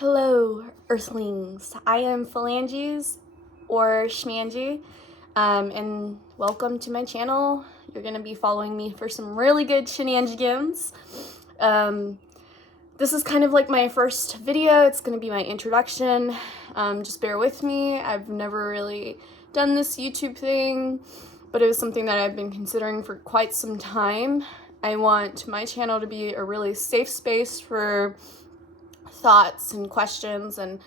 Hello, Earthlings. I am Phalanges, or Shmangy, and welcome to my channel. You're going to be following me for some really good shenanigans. This is kind of like my first video. It's going to be my introduction. Just bear with me. I've never really done this YouTube thing, but it was something that I've been considering for quite some time. I want my channel to be a really safe space for thoughts and questions, and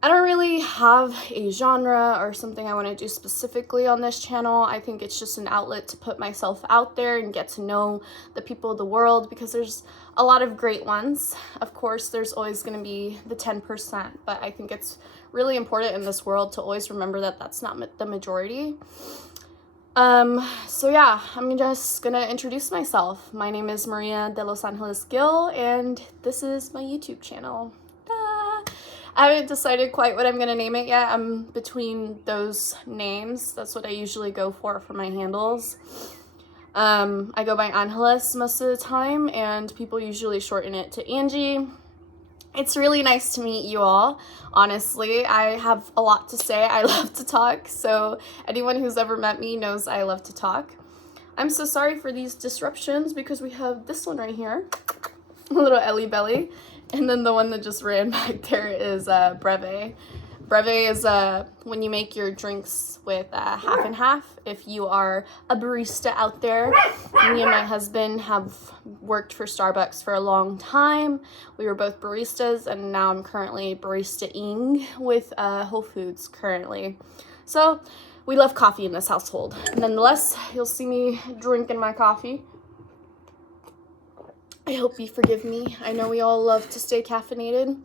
I don't really have a genre or something I want to do specifically on this channel. I think it's just an outlet to put myself out there and get to know the people of the world, because there's a lot of great ones. Of course, there's always going to be the 10%, but I think it's really important in this world to always remember that that's not the majority. So yeah, I'm just gonna introduce myself. My name is Maria de Los Angeles Gil, and this is my YouTube channel. I haven't decided quite what I'm gonna name it yet. I'm between those names. That's what I usually go for my handles. I go by Angeles most of the time, and people usually shorten it to Angie. It's really nice to meet you all. Honestly, I have a lot to say. I love to talk, so anyone who's ever met me knows I love to talk. I'm so sorry for these disruptions, because we have this one right here, a little Ellie Belly, and then the one that just ran back there is Breve. Breve is when you make your drinks with half and half. If you are a barista out there, me and my husband have worked for Starbucks for a long time. We were both baristas, and now I'm currently barista-ing with Whole Foods currently. So we love coffee in this household. Nonetheless, you'll see me drinking my coffee. I hope you forgive me. I know we all love to stay caffeinated.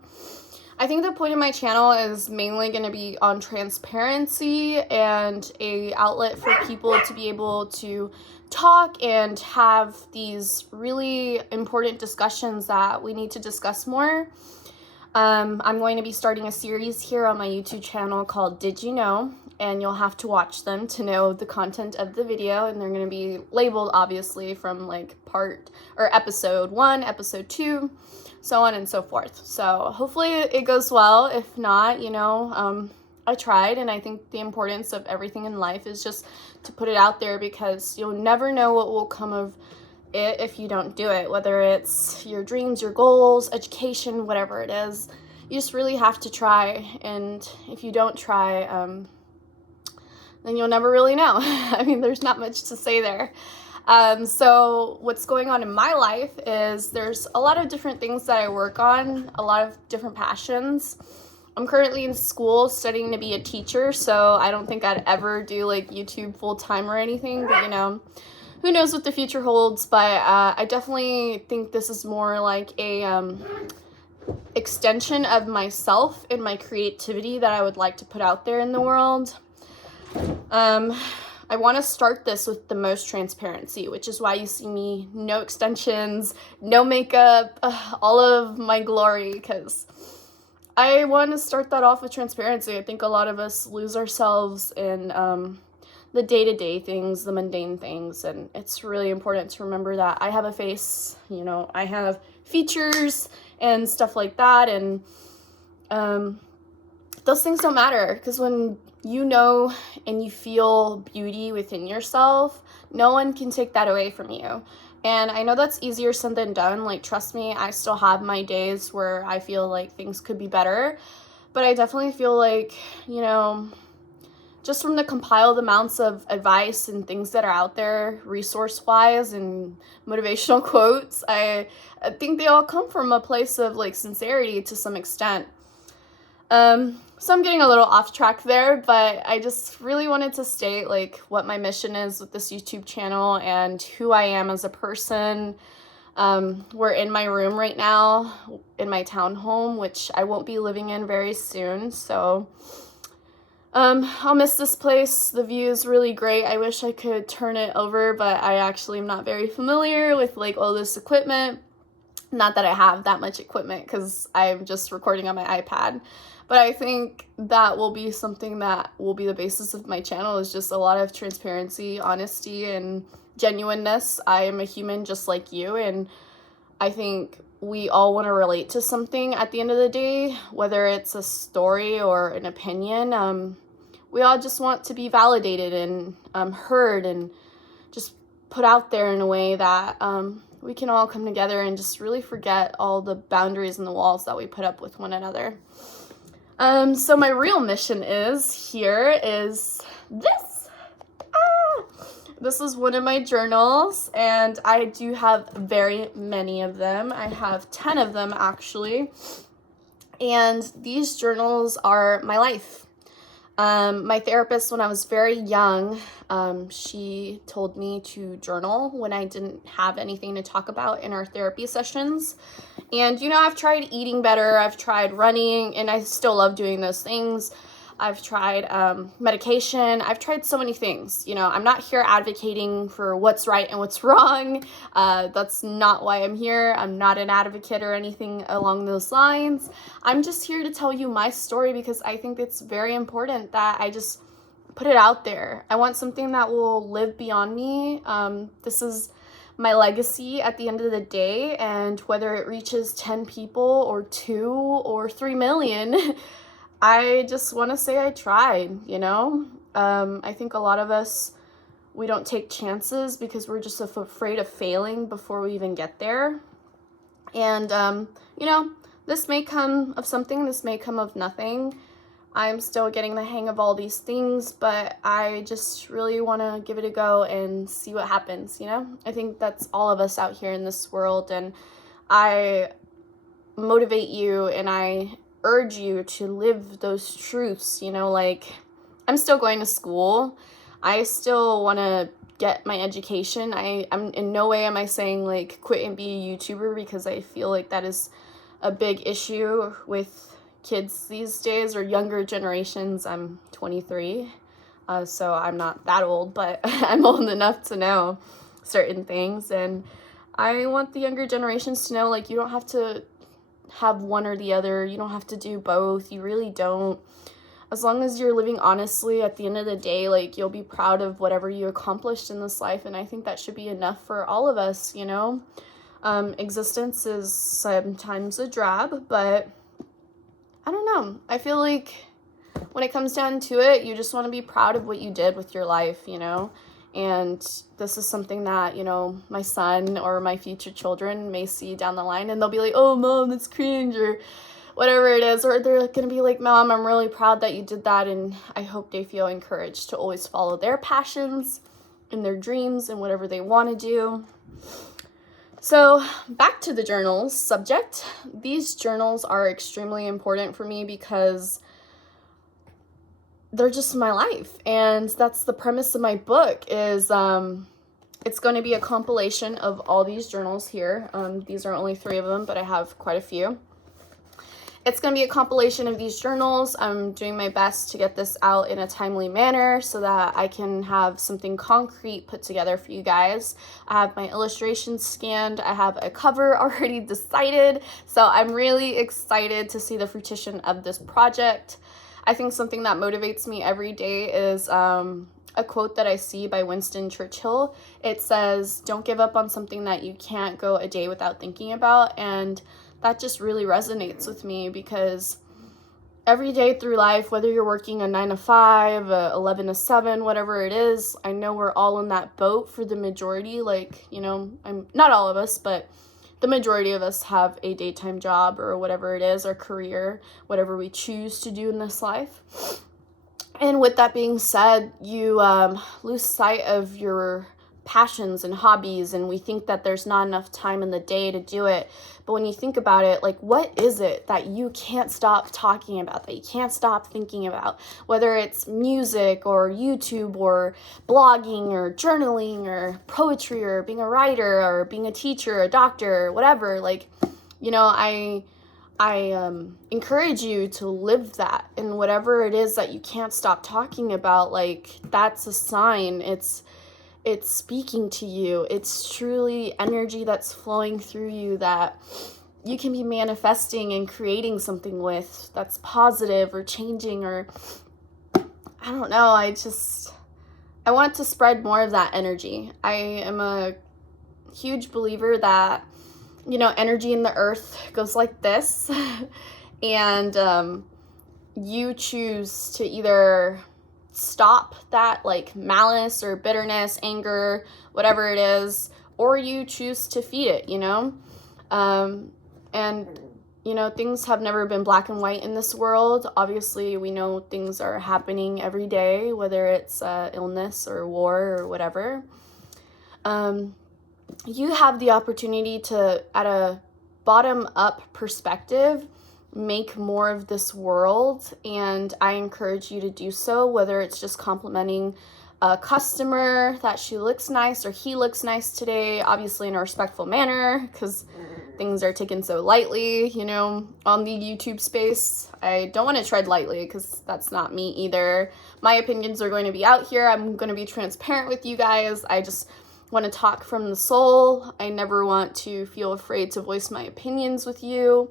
I think the point of my channel is mainly going to be on transparency and a outlet for people to be able to talk and have these really important discussions that we need to discuss more. I'm going to be starting a series here on my YouTube channel called Did You Know? And you'll have to watch them to know the content of the video, and they're going to be labeled obviously from like episode 1, episode 2, so on and so forth. So hopefully it goes well. If not, I tried, and I think the importance of everything in life is just to put it out there, because you'll never know what will come of it if you don't do it, whether it's your dreams, your goals, education, whatever it is. You just really have to try, and if you don't try, then you'll never really know. I mean, there's not much to say there. So what's going on in my life is there's a lot of different things that I work on, a lot of different passions. I'm currently in school studying to be a teacher, so I don't think I'd ever do like YouTube full time or anything, but who knows what the future holds. But I definitely think this is more like a extension of myself and my creativity that I would like to put out there in the world. I want to start this with the most transparency, which is why you see me no extensions, no makeup, all of my glory, because I want to start that off with transparency. I think a lot of us lose ourselves in the day-to-day things, the mundane things, and it's really important to remember that I have a face, I have features and stuff like that, and those things don't matter, because when you know and you feel beauty within yourself, no one can take that away from you. And I know that's easier said than done. Like, trust me, I still have my days where I feel like things could be better, but I definitely feel like, just from the compiled amounts of advice and things that are out there, resource-wise and motivational quotes, I think they all come from a place of like sincerity to some extent. So I'm getting a little off track there, but I just really wanted to state like what my mission is with this YouTube channel and who I am as a person. We're in my room right now in my townhome, which I won't be living in very soon. So, I'll miss this place. The view is really great. I wish I could turn it over, but I actually am not very familiar with like all this equipment. Not that I have that much equipment, because I'm just recording on my iPad. But I think that will be something that will be the basis of my channel, is just a lot of transparency, honesty, and genuineness. I am a human just like you, and I think we all want to relate to something at the end of the day, whether it's a story or an opinion. We all just want to be validated and heard and just put out there in a way that we can all come together and just really forget all the boundaries and the walls that we put up with one another. So my real mission is this. This is one of my journals, and I do have very many of them. I have 10 of them, actually. And these journals are my life. My therapist, when I was very young, she told me to journal when I didn't have anything to talk about in our therapy sessions. And, I've tried eating better, I've tried running, and I still love doing those things. I've tried medication. I've tried so many things. I'm not here advocating for what's right and what's wrong. That's not why I'm here. I'm not an advocate or anything along those lines. I'm just here to tell you my story because I think it's very important that I just put it out there. I want something that will live beyond me. This is my legacy at the end of the day, and whether it reaches 10 people or 2 or 3 million, I just want to say I tried, I think a lot of us, we don't take chances because we're just afraid of failing before we even get there. And, this may come of something, this may come of nothing. I'm still getting the hang of all these things, but I just really want to give it a go and see what happens, I think that's all of us out here in this world, and I motivate you and I urge you to live those truths, I'm still going to school. I still want to get my education. I'm in no way am I saying quit and be a YouTuber, because I feel like that is a big issue with kids these days, or younger generations. I'm 23, so I'm not that old, but I'm old enough to know certain things, and I want the younger generations to know you don't have to have one or the other. You don't have to do both. You really don't. As long as you're living honestly, at the end of the day, you'll be proud of whatever you accomplished in this life, and I think that should be enough for all of us, Existence is sometimes a drab, but I don't know. I feel like when it comes down to it, you just want to be proud of what you did with your life, And this is something that, my son or my future children may see down the line, and they'll be like, oh, Mom, that's cringe, or whatever it is. Or they're going to be like, Mom, I'm really proud that you did that. And I hope they feel encouraged to always follow their passions and their dreams and whatever they want to do. So back to the journals subject. These journals are extremely important for me because they're just my life, and that's the premise of my book. Is it's going to be a compilation of all these journals here. These are only 3 of them, but I have quite a few. It's going to be a compilation of these journals. I'm doing my best to get this out in a timely manner so that I can have something concrete put together for you guys. I have my illustrations scanned. I have a cover already decided, so I'm really excited to see the fruition of this project. I think something that motivates me every day is a quote that I see by Winston Churchill. It says, don't give up on something that you can't go a day without thinking about. And that just really resonates with me, because every day through life, whether you're working a 9 to 5, 11 to 7, whatever it is, I know we're all in that boat for the majority. I'm not all of us, but the majority of us have a daytime job or whatever it is, our career, whatever we choose to do in this life. And with that being said, you lose sight of your passions and hobbies, and we think that there's not enough time in the day to do it. But when you think about it, what is it that you can't stop talking about, that you can't stop thinking about? Whether it's music or YouTube or blogging or journaling or poetry or being a writer or being a teacher, a doctor, whatever, I encourage you to live that. And whatever it is that you can't stop talking about, that's a sign. It's speaking to you. It's truly energy that's flowing through you that you can be manifesting and creating something with that's positive or changing, or I don't know. I want to spread more of that energy. I am a huge believer that you know, energy in the earth goes like this. And you choose to either stop that like malice or bitterness, anger, whatever it is, or you choose to feed it, you know? And, you know, things have never been black and white in this world. Obviously, we know things are happening every day, whether it's illness or war or whatever. You have the opportunity to, at a bottom-up perspective, make more of this world, and I encourage you to do so, whether it's just complimenting a customer that she looks nice or he looks nice today, obviously in a respectful manner, because things are taken so lightly, you know, on the YouTube space. I don't want to tread lightly because that's not me either. My opinions are going to be out here. I'm going to be transparent with you guys. I just want to talk from the soul. I never want to feel afraid to voice my opinions with you.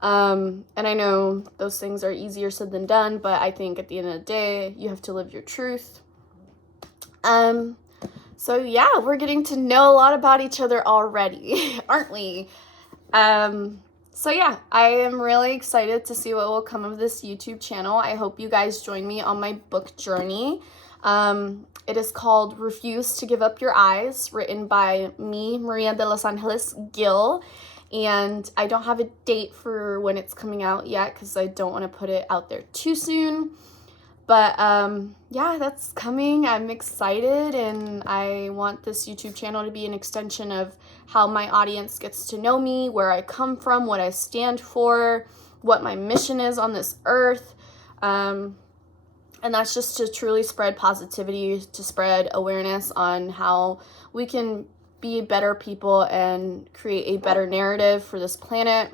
And I know those things are easier said than done, but I think at the end of the day, you have to live your truth. So yeah, we're getting to know a lot about each other already, aren't we? So yeah, I am really excited to see what will come of this YouTube channel. I hope you guys join me on my book journey. It is called Refuse to Give Up Your Eyes, written by me, Maria de Los Angeles Gill. And I don't have a date for when it's coming out yet because I don't want to put it out there too soon. But yeah, that's coming. I'm excited, and I want this YouTube channel to be an extension of how my audience gets to know me, where I come from, what I stand for, what my mission is on this earth. And that's just to truly spread positivity, to spread awareness on how we can be better people and create a better narrative for this planet.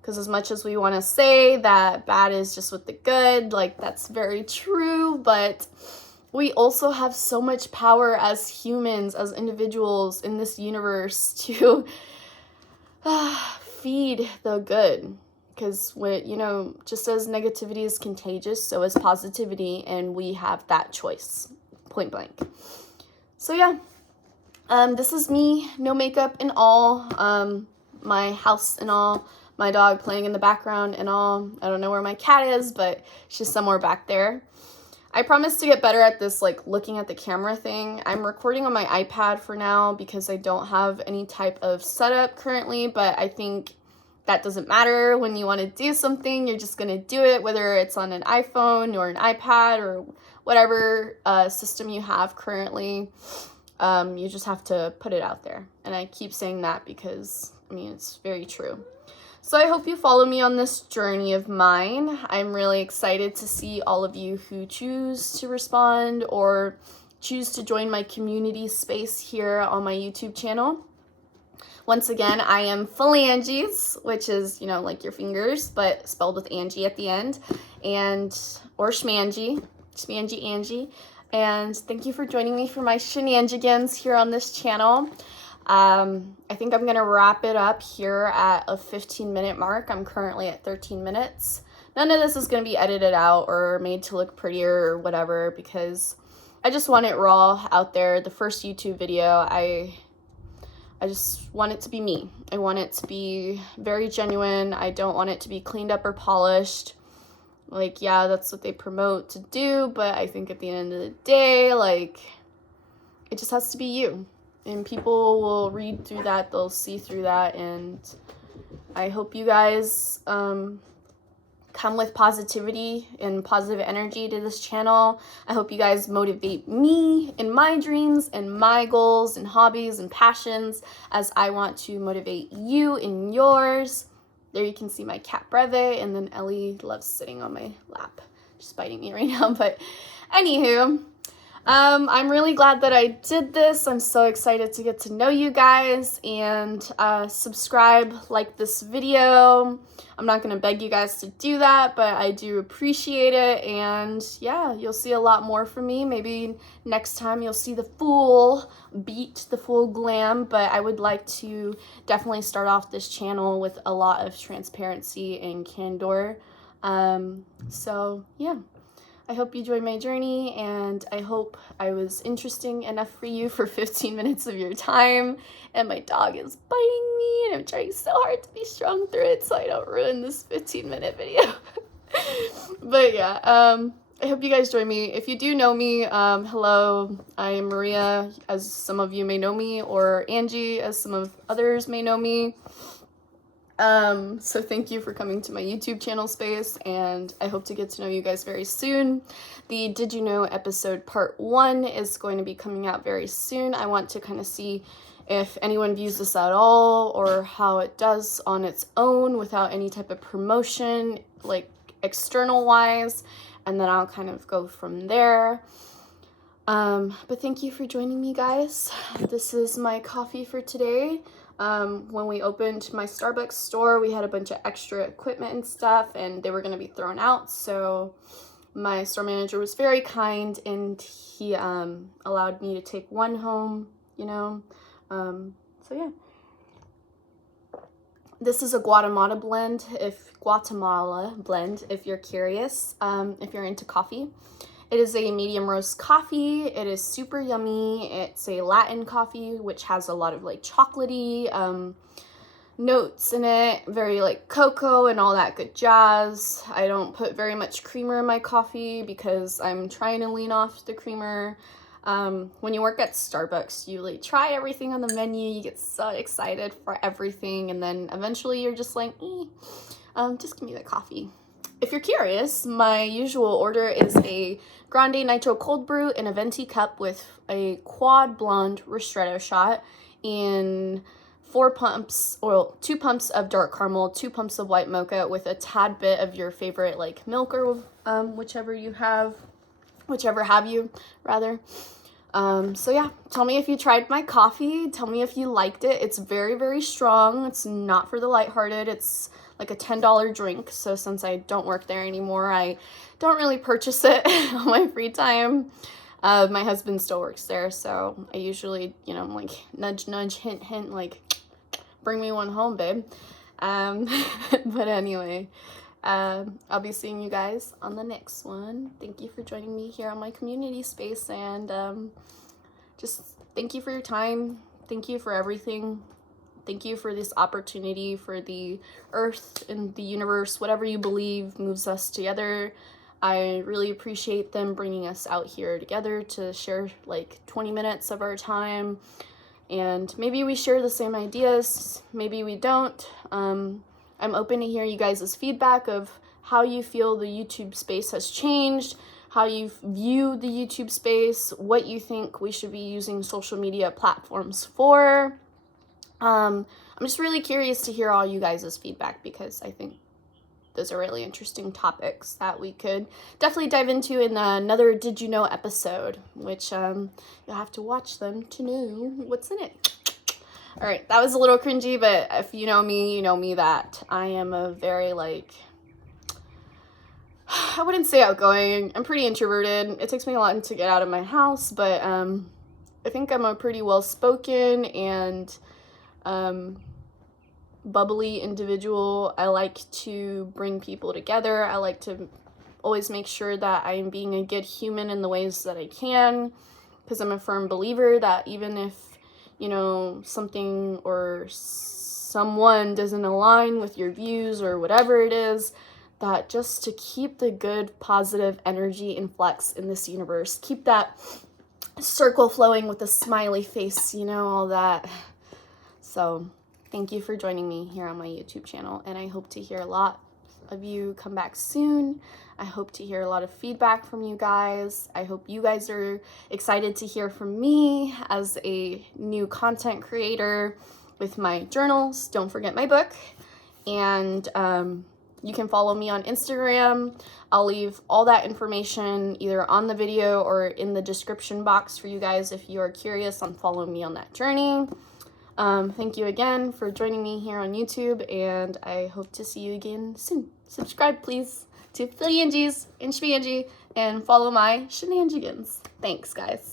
Because as much as we want to say that bad is just with the good, like that's very true, but we also have so much power as humans, as individuals in this universe to feed the good. Because, you know, just as negativity is contagious, so is positivity, and we have that choice, point blank. So yeah, this is me, no makeup and all, my house and all, my dog playing in the background and all. I don't know where my cat is, but she's somewhere back there. I promise to get better at this, like, looking at the camera thing. I'm recording on my iPad for now because I don't have any type of setup currently, but I think that doesn't matter. When you want to do something, you're just going to do it, whether it's on an iPhone or an iPad or whatever system you have currently. You just have to put it out there. And I keep saying that because, I mean, it's very true. So I hope you follow me on this journey of mine. I'm really excited to see all of you who choose to respond or choose to join my community space here on my YouTube channel. Once again, I am Phalanges, which is, you know, like your fingers, but spelled with Angie at the end, or Schmangie, Angie. And thank you for joining me for my shenanigans here on this channel. I think I'm going to wrap it up here at a 15-minute mark. I'm currently at 13 minutes. None of this is going to be edited out or made to look prettier or whatever because I just want it raw out there. The first YouTube video, I just want it to be me. I want it to be very genuine. I don't want it to be cleaned up or polished. Like, yeah, that's what they promote to do, but I think at the end of the day, like, it just has to be you. And people will read through that, they'll see through that, and I hope you guys come with positivity and positive energy to this channel. I hope you guys motivate me in my dreams and my goals and hobbies and passions as I want to motivate you in yours. There you can see my cat Breve, and then Ellie loves sitting on my lap. She's biting me right now, but anywho, I'm really glad that I did this. I'm so excited to get to know you guys, and subscribe, like this video. I'm not going to beg you guys to do that, but I do appreciate it, and yeah, you'll see a lot more from me. Maybe next time you'll see the full beat, the full glam, but I would like to definitely start off this channel with a lot of transparency and candor. So yeah. I hope you enjoyed my journey, and I hope I was interesting enough for you for 15 minutes of your time. And my dog is biting me, and I'm trying so hard to be strong through it so I don't ruin this 15-minute video. But yeah, I hope you guys join me. If you do know me, hello, I am Maria, as some of you may know me, or Angie, as some of others may know me. So thank you for coming to my YouTube channel space, and I hope to get to know you guys very soon. The Did You Know episode part 1 is going to be coming out very soon. I want to kind of see if anyone views this at all, or how it does on its own without any type of promotion, like external wise, and then I'll kind of go from there. But thank you for joining me, guys. This is my coffee for today. When we opened my Starbucks store, we had a bunch of extra equipment and stuff, and they were going to be thrown out, so my store manager was very kind, and he allowed me to take one home, you know. So yeah. This is a Guatemala blend, if you're curious, if you're into coffee. It is a medium roast coffee. It is super yummy. It's a Latin coffee, which has a lot of like chocolatey notes in it, very like cocoa and all that good jazz. I don't put very much creamer in my coffee because I'm trying to lean off the creamer. When you work at Starbucks, you like try everything on the menu, you get so excited for everything, and then eventually you're just like, just give me the coffee. If you're curious, my usual order is a grande nitro cold brew in a venti cup with a quad blonde ristretto shot in 2 pumps of dark caramel, 2 pumps of white mocha with a tad bit of your favorite like milk or whichever have you rather. So yeah, tell me if you tried my coffee. Tell me if you liked it. It's very, very strong. It's not for the lighthearted. It's like a $10 drink. So since I don't work there anymore, I don't really purchase it on my free time. My husband still works there, so I usually, you know, like nudge, nudge, hint, hint, like bring me one home, babe. But anyway, I'll be seeing you guys on the next one. Thank you for joining me here on my community space, and just thank you for your time. Thank you for everything. Thank you for this opportunity, for the earth and the universe, whatever you believe moves us together. I really appreciate them bringing us out here together to share like 20 minutes of our time. And maybe we share the same ideas, maybe we don't. I'm open to hear you guys' feedback of how you feel the YouTube space has changed, how you view the YouTube space, what you think we should be using social media platforms for. I'm just really curious to hear all you guys' feedback, because I think those are really interesting topics that we could definitely dive into in another Did You Know episode, which you'll have to watch them to know what's in it. All right, that was a little cringy, but if you know me that I am a very like, I wouldn't say outgoing. I'm pretty introverted. It takes me a lot to get out of my house, but I think I'm a pretty well-spoken and bubbly individual. I like to bring people together. I like to always make sure that I am being a good human in the ways that I can, because I'm a firm believer that even if, you know, something or someone doesn't align with your views or whatever it is, that just to keep the good, positive energy influx in this universe, keep that circle flowing with a smiley face, you know, all that. So thank you for joining me here on my YouTube channel, and I hope to hear a lot of you come back soon. I hope to hear a lot of feedback from you guys. I hope you guys are excited to hear from me as a new content creator with my journals. Don't forget my book. And you can follow me on Instagram. I'll leave all that information either on the video or in the description box for you guys if you are curious on following me on that journey. Thank you again for joining me here on YouTube, and I hope to see you again soon. Subscribe, please, to Philly Angies and Shmi Angie, and follow my Shenangiegans. Thanks, guys.